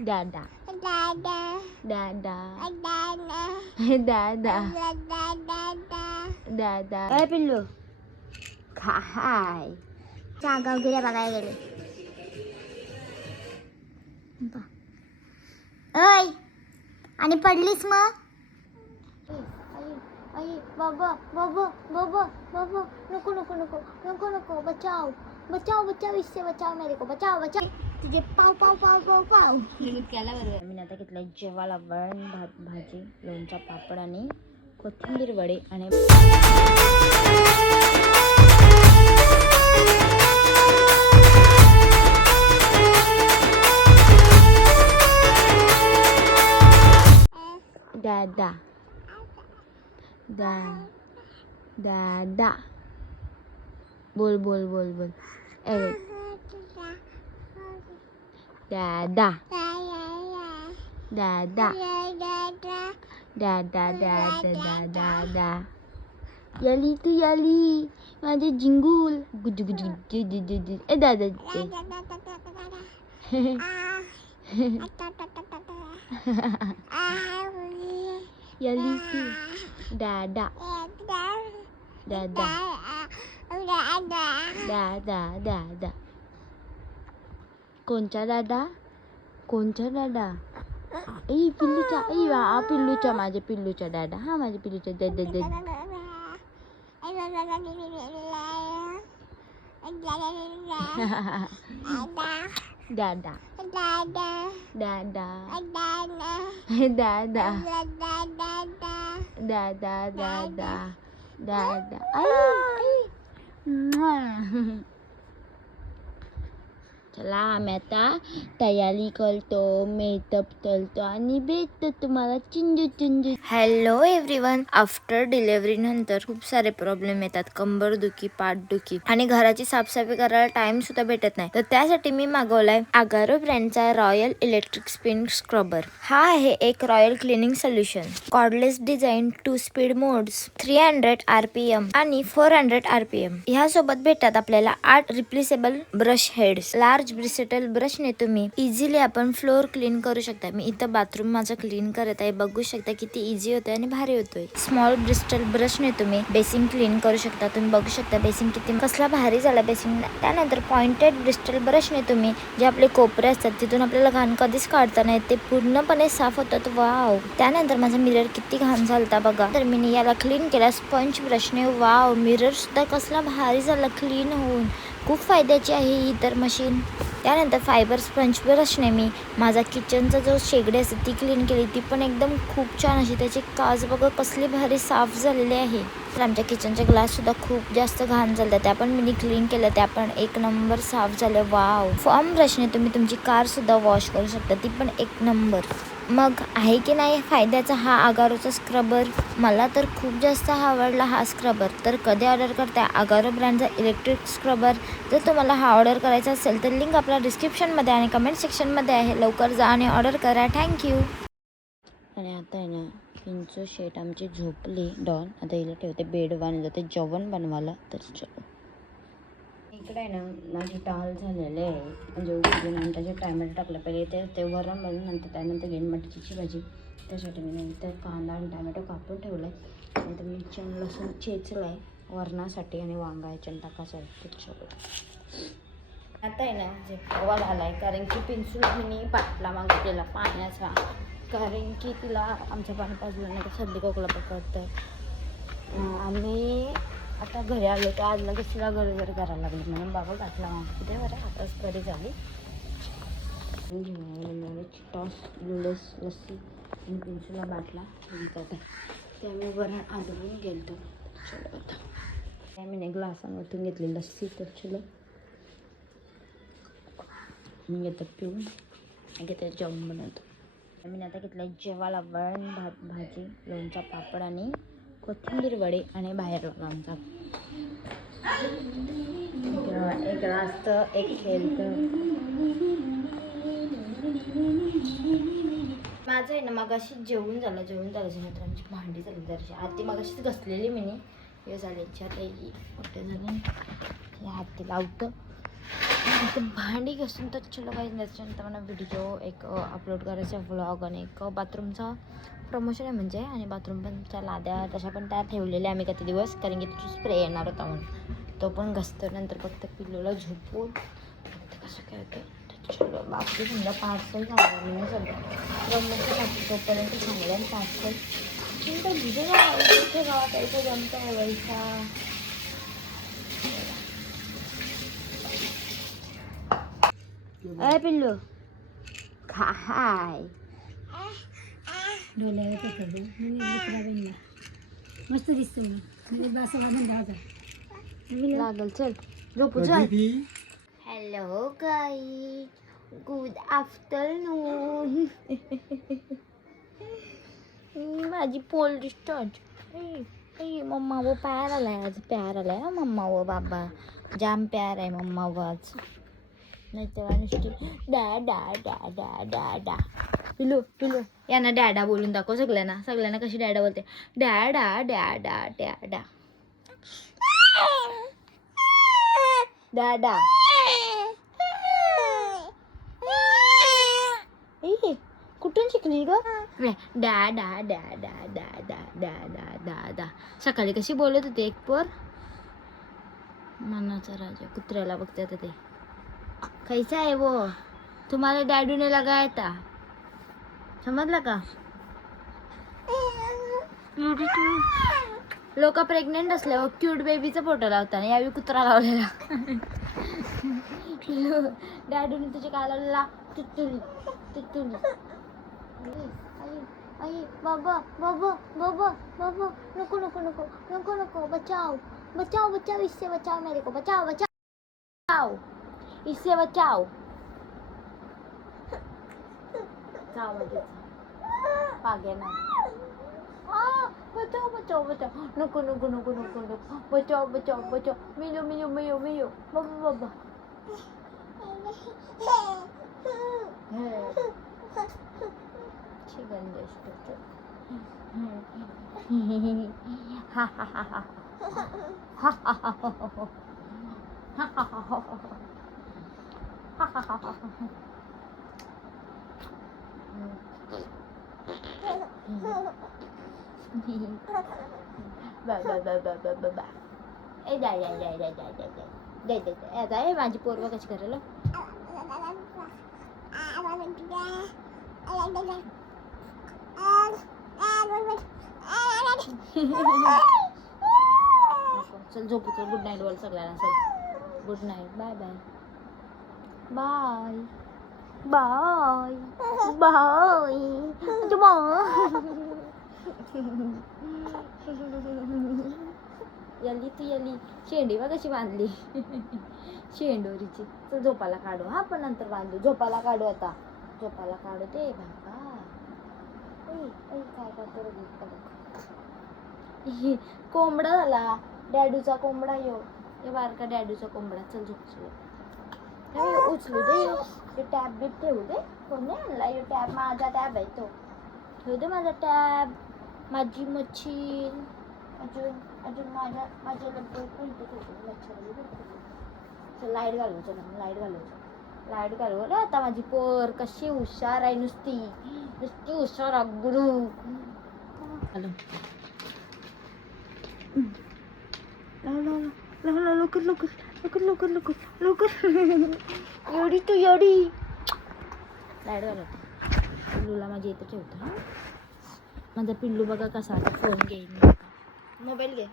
दादा दादा दादा दादा काय पिल्लू काय गाव गेल्या बघायला गेले ऐ आणि पडलीस मग बाबा बाबा बाबा बाबा नको नको नको नको नको बचाओ बचाओ बचाओ इससे बचाओ मेरे को बचाओ बचाओ तुझे पाव पाव पाव पाव पाव केला बरोबर मी आता घेतलं जेवायला वरण भात भाजी लोणचा पापड आणि कोथिंबीर वडे आणि दादा दादा बोल बोल बोल बोल दादा दादा दादा दादा दादा याली तू याली माझे जिंगूल गुज गुज गुज ए दादा याली तू दादा दादा दादा दादा कोणचा दादा कोणचा दादा ए पिल्लूचा हा पिल्लूचा माझ्या पिल्लूचा दादा हा माझ्या पिल्लूचा दादा दादा दादा दादा दादा दादा दादा चला आम्ही आता तयारी करतो मेकअप करतो आणि भेटतो तुम्हाला चिंजू चिंजू. Hello everyone. आफ्टर डिलिव्हरी नंतर खूप सारे प्रॉब्लेम येतात, कंबरदुखी पाठदुखी आणि घराची साफसफाई करायला टाइम सुद्धा भेटत नाही. तर त्यासाठी मी मागवलाय अगारो ब्रँडचा रॉयल इलेक्ट्रिक स्पिन स्क्रबर. हा आहे एक royal cleaning solution. Cordless design, 2 speed modes, 300 RPM आणि 400 RPM. ह्यासोबत भेटतात आपल्याला 8 replaceable brush heads. Large bristle ब्रशने तुम्ही इझिली आपण फ्लोर क्लीन करू शकता. मी इथं बाथरूम माझं क्लीन करत आहे, बघू शकता किती इझी होतोय आणि भारी होतोय. स्मॉल ब्रिस्टल ब्रशने तुम्ही बेसिंग क्लीन करू शकता. तुम्ही बघू शकता बेसिंग किती कसला भारी झाला बेसिंग. त्यानंतर पॉइंटेड ब्रिस्टल ब्रशने तुम्ही जे आपले कोपरे असतात तिथून आपल्याला घाण कधीच काढता नाही, ते पूर्णपणे साफ होतात. वाव. त्यानंतर माझा मिरर किती घाण झालता बघा, तर मी याला क्लीन केला स्पंज ब्रशने. वाव, मिरर सुद्धा कसला भारी झाला क्लीन होऊन. खूप फायद्याची आहे ही तर मशीन. त्यानंतर फायबर स्पंज ब्रशने मी माझा किचनचा जो शेगडी असते ती क्लीन केली. ती पण एकदम खूप छान अशी त्याची काच बघा कसली भारी साफ झालेली आहे. तर आमच्या किचनचे ग्लास सुद्धा खूप जास्त घाण झाले, त्या पण मी क्लीन केलं, त्या पण एक नंबर साफ झाले. वाव. फॉर्म ब्रशने तुम्ही तुमची कार सुद्धा वॉश करू शकता, ती पण एक नंबर. मग आहे की नाही फायद्याचा हा अगारोचा स्क्रबर. मला तर खूप जास्त आवडला हा स्क्रबर. तर कधी ऑर्डर करताय अगारो ब्रँडचा इलेक्ट्रिक स्क्रबर. जर तुम्हाला हा ऑर्डर करायचा असेल तर लिंक आपल्या डिस्क्रिप्शनमध्ये आणि कमेंट सेक्शनमध्ये आहे. लवकर जा आणि ऑर्डर करा. थँक्यू. आणि आता आहे ना पिंचू शेट आमची झोपली डॉन. आता हिला ठेवते बेड बांधलं ते जेवण बनवायला. तर चलो. इकडे आहे ना माझी टाल झालेले आहे, म्हणजे उघडून आणि त्याचे टॅमॅटो टाकलं. पहिले ते वरण बनवून नंतर त्यानंतर घेईन मटकीची भाजी. त्यासाठी मी नंतर कांदा आणि टॅमॅटो कापून ठेवलं आहे. नंतर मिरची आणि लसूण चेचलं आहे वरणासाठी आणि वांगा याच्यानं टाकायचं आहे. आता आहे ना जे पवाल आला आहे, कारण की पिंचूला मी बाटला मागितलेला पाण्याचा, कारण की तिला आमचं पाणी पाजलं नाही तर सर्दी खोकला पकडतं. आम्ही आता घरी आलो तर आज लगेच तिला गरज करायला लागली म्हणून बाबा बाटला मागते बरं. आताच घरी झाली. टॉस लुलेस लस्सी आणि पिंचूला बाटला म्हणतात त्यामुळे बरं आदळून गेलो. चलो आता त्यामुळे ग्लासांवरतून घेतली लस्सी. तर चलो मी घेतो पिऊन घेते जेवण बनवतो. मी आता घेतलं जेवायला वरण भात भाजी लोणचा पापड आणि कोथिंबीर वडे आणि बाहेर आमचा एक रास्त एक खेळतं. माझं आहे ना मगाशी जेवून झालं नंतर आमची भांडी झाली जरशी. हाती मगाशीच घसलेली मी हे झाल्याची. आता ही मोठे झाले हाती लावतं ते भांडी घासून तर चलो काही त्याच्यानंतर मला व्हिडिओ एक अपलोड करायचा व्लॉग आणि एक बाथरूमचा प्रमोशन आहे म्हणजे आणि बाथरूम पण त्या लाद्या तशा पण त्या ठेवलेल्या आम्ही किती दिवस कारण की त्याची स्प्रे येणार होता म्हणून तो पण घसतं नंतर फक्त पिल्लूला झोपून फक्त कसं काय होतं चलो बापरे समजा पार्सल झालं मी सगळं प्रमोशन तोपर्यंत सांगलं आणि पार्सल नंतर भिजे इथे गावात यायचं जमतं आहे वैसा अय पिल्लू काय मस्त दिसतो लागल चल झोपू चल हॅलो गाई गुड आफ्टरनून माझी पोल डिस्टर्ट मम्मा वो प्यार आलाय आज प्यार आलाय मम्मा वो बाबा जाम प्यार आहे मम्मा वो आज नाही तर नुसती डॅ डॅ डॅ डॅ डॅ डॅ पिलू पिलू यांना डॅडा बोलून दाखव सगळ्यांना कशी डॅडा बोलते डॅ डॅ डॅ डॅ डॅ डॅ डॅडा कुठून शिकली ग डॅ डॅ डॅ डॅ डॅ डॅ डॅ डॅ डॅ डॅ सकाळी कशी बोलत होते एक पोर मनाचा राजा कुत्र्याला बघते आता ते कैसा आहे वो तुम्हाला डॅडू ने लगाया था समजलं का लोक प्रेग्नेंट असल्यावर क्यूट बेबीचा फोटो लावताना यावेळी कुत्रा लावलेला डॅडूने तुझ्या कालाला तुतुली तुतुली आई बाबा बाबा बाबा बाबा नको नको नको नको नको बचाओ बचाओ बचाओ इससे बचाओ मेरे को बचाओ बचाओ इससे बचाओ पागे ना बचाओ बचाओ बचाओ नको नको नको नको नको बचाओ बचाओ बचाओ मिलो मिलो मिलो मिलो बाबा बाबा गंद हा हा हा हा हा हा हा माझी पोरवा कशी करेल चल झोपू चल गुड नाईट बोल सगळ्यांना चल good night bye bye bye bye यल्ली तू यल्ली शेंडी बघ कशी बांधली शेंडोरीची तर झोपाला काढू हा पण नंतर बांधू झोपाला काढू आता झोपाला काढू ते बाबा काय करतो कोंबडा झाला डॅडूचा कोंबडा ये बारका डॅडूचा कोंबडा चल झोपू उचलू दे हे टॅब बीट ठेवू दे कोणी आणला हे टॅब माझा टॅब आहे तो ठेवू दे माझा टॅब माझी मच्छीन अजून माझ्या लब्बू चल लाईट घालू रे आता माझी पोर कशी हुशार आहे नुसती हुशार अगरू हॅलो लवकर लवकर लवकर लवकर लवकर लवकर एवढी तू एवढी लाईट घालू पिल्लूला माझ्या इथं ठेवतो हा माझा पिल्लू बघा कसा आता फोन घेईन मोबाईल घे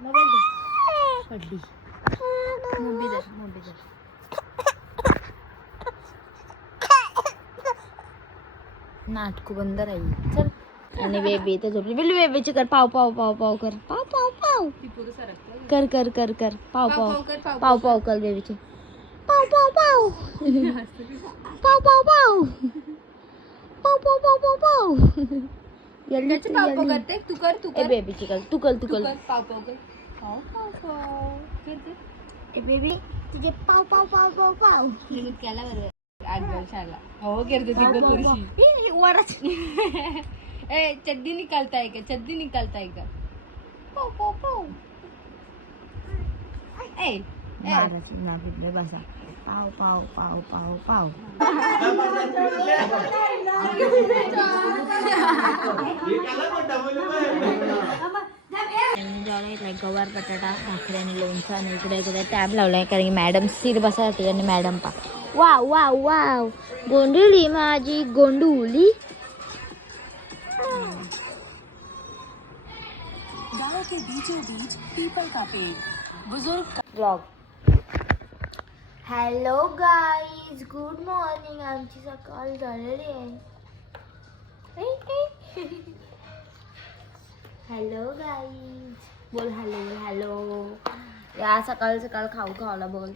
पडली मोबाईल नाटकू बंद राहील चल आणि बेबी तर झोपली बिल्लू बेबीची कर पाव पाव पाव पाव कर पाव पाव पाव कर कर कर कर पाव पाव पाव पाव कर बेबीचे पाव पाव पाव पाव पाव पाव पाव पाव पाव पाव पाव यल्ली पाव पाव करते तू कर बेबीची कर तू कर पाव पाव कर पाव पाव पाव कर बेबी तुझे पाव पाव पाव पाव पाव केला बरोबर शाला हो करते ती वरच ए चड्डी निकालताय का पाव पाव पाव ए महाराज नागितले बसा पाव पाव पाव पाव पाव गवार बटाटा भाकरी आणि लोणचं आणि इकडे इकडे टॅब लावलाय कारण की मॅडम सीट बसासाठी आणि मॅडम पा वाव वाव वाव गोंडुली माझी गोंडुली गाँव के बीचों बीच पीपल का पेड़ बुजुर्ग blog hello guys good morning आमची सकाळ झालेली आहे हॅलो गाईज बोल हॅलो हॅलो या सकाळ सकाळ खाऊ खावला बोल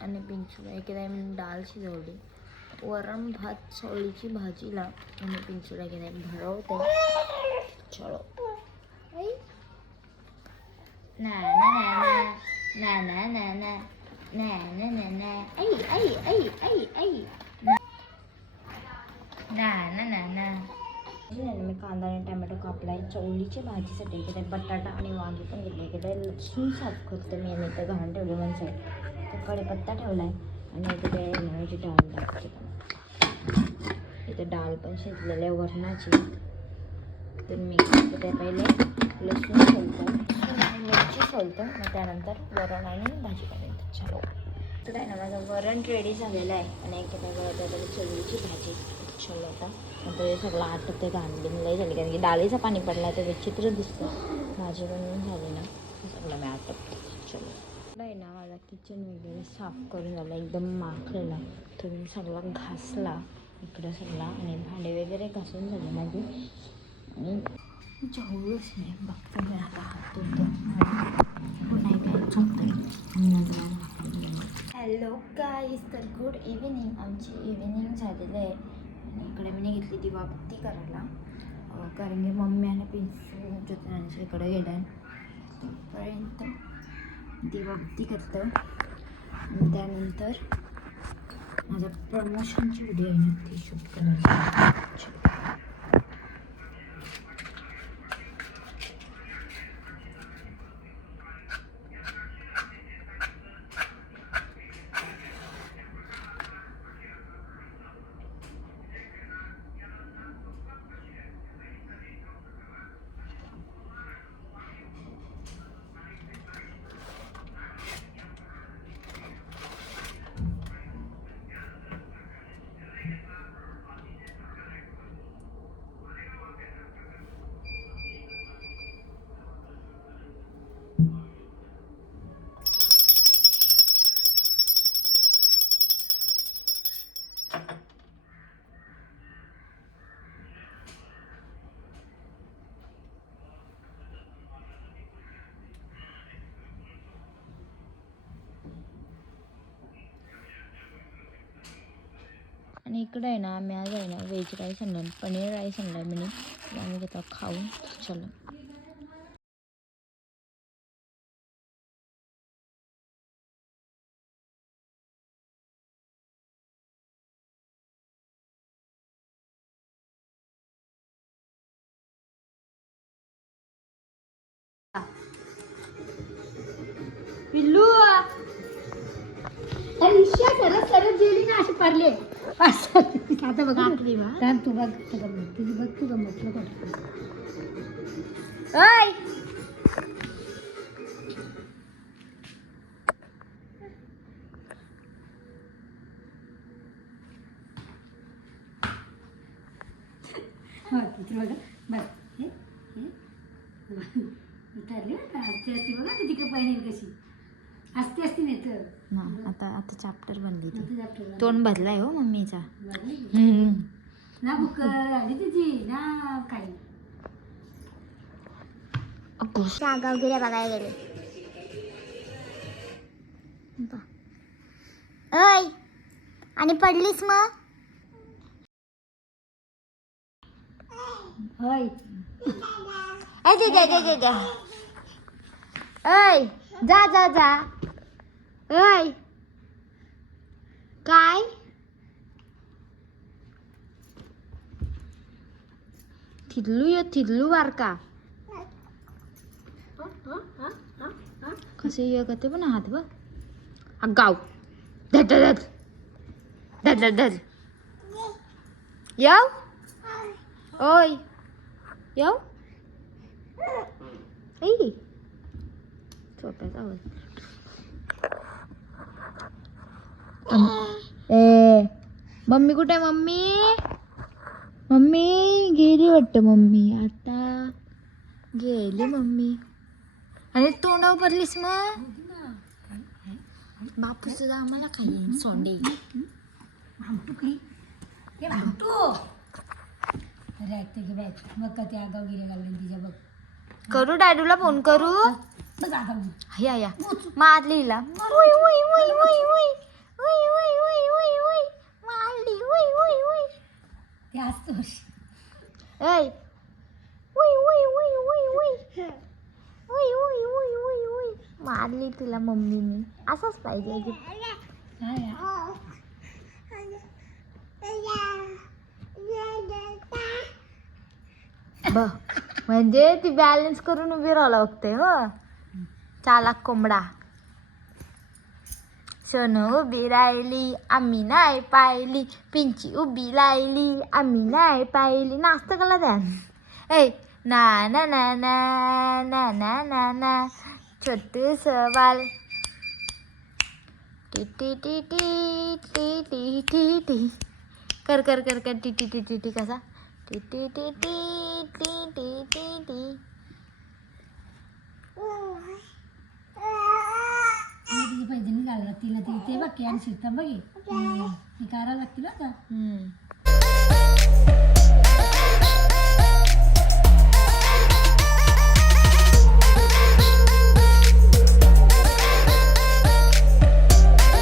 आणि पिंचू एखाद्या डाळ शिजवली वरण भात चवळीची भाजीला आणि पिंचूला एखाद्या भरवते चलो ना ना ना ना ना ना ना ना ना ना आई आई आई आई आई ना ना ना ना मी कांदा आणि टमॅटो कापलाय चवळीच्या भाजीसाठी इकडे बटाटा आणि वांगी पण घेतले इकडे लसूण साफ करते मी आणि इथं घाण ठेवले म्हणजे तर कढीपत्ता ठेवलाय आणि इकडे उन्हाळ्याची डाळ टाकते इथे डाळ पण शिजलेली आहे वरणाची तर मी इथे पहिले लसूण सोलतो मिरची सोलतो मग त्यानंतर वरण आणि भाजी बनवतो चलो इकडे ना माझं वरण रेडी झालेलं आहे आणि एखाद्या चवळीची भाजी छान होता नंतर हे सगळं आटत ते घाणबिणलंही झाली कारण की डाळीचं पाणी पडलं तर विचित्र दिसतं भाजी बनवून झाली ना हे सगळं मी आटपते चलो आहे ना माझा किचन वगैरे साफ करून झालं एकदम माखलेला तर मी सगळा घासला इकडं सगळा आणि भांडे वगैरे घासून झाले माझी आणि जेवढंच नाही बघतो मी आता हात धुतो नाही काय झोपतो हॅलो गाईज तर गुड इव्हिनिंग आमची इव्हिनिंग झालेलं आहे आणि इकडे मी घेतली दिवाबत्ती करायला कारण की मम्मी आणि पिंचू ज्योतिरांच्या इकडे गेलं आहे तोपर्यंत दिवाबत्ती करतं आणि त्यानंतर माझ्या प्रमोशनची व्हिडिओ आहे ना ती शूट करायची आणि इकडे आहे ना आम्ही आज आहे ना व्हेज राईस आणला पनीर राईस आणला मी आम्ही घेतो खाऊन चलो पिल्लू अलिशा सरस सरस गेली ना अशी पडले आता बघ आखरी वा तू बघ तुझी बघ तू गमत ओय हो तिथे बघा बस हे उतरली असते असते बघा तू तिकडे पाहिजे कशी असते असते नाही तर आता आता चॅप्टर बनली ती तोंड बदलाय हो मम्मीचा ना बुक आली तुझी ना काही गावगिऱ्या बघायला गेले ओय आणि पडलीस मग होय ओय जा जा जा ओय काय थिल्लू बारका कसे ये करते पण हात बघ गाव धर धर धर धर धर येऊ ओय येऊ ऐ छोटासा आवाज ए मम्मी कुठे आहे मम्मी मम्मी गेली वाटतं मम्मी आता गेली मम्मी आणि तू न भरलीस मग बापू सुद्धा आम्हाला खाईल सोंडे भामटू काही हे भामटू अरे ऐकते की बॅग बघ का ते आगाव गिरे घालून तिच्या बघ करू डॅडूला फोन करू बघ आगाव या या मारलीला उई उई उई उई उई उई उई उई उई उई मारली उई उई उई ते असतो ऐ उई उई उई उई उई उई उई उई उई उई मारली तुला मम्मीने असंच पाहिजे म्हणजे ती बॅलन्स करून उभी राहायला बघते हो चालाक कोंबडा सोनू उभी राहिली आम्ही नाही पाहिली पिंची उभी राहिली आम्ही नाही पाहिली नाचतं कला ध्यान ऐ ना ना ना ना ना ना ना ना छोटे सवाल टी टी टी टी टी टी टी टी कर कर कर कर टी टी टी टी टी कसा टी टी टी टी टी टी टी टी तिची पैसे नाही घालला तिला ते बघ की आणि शिरता बघ हे करायला लागतील बघ का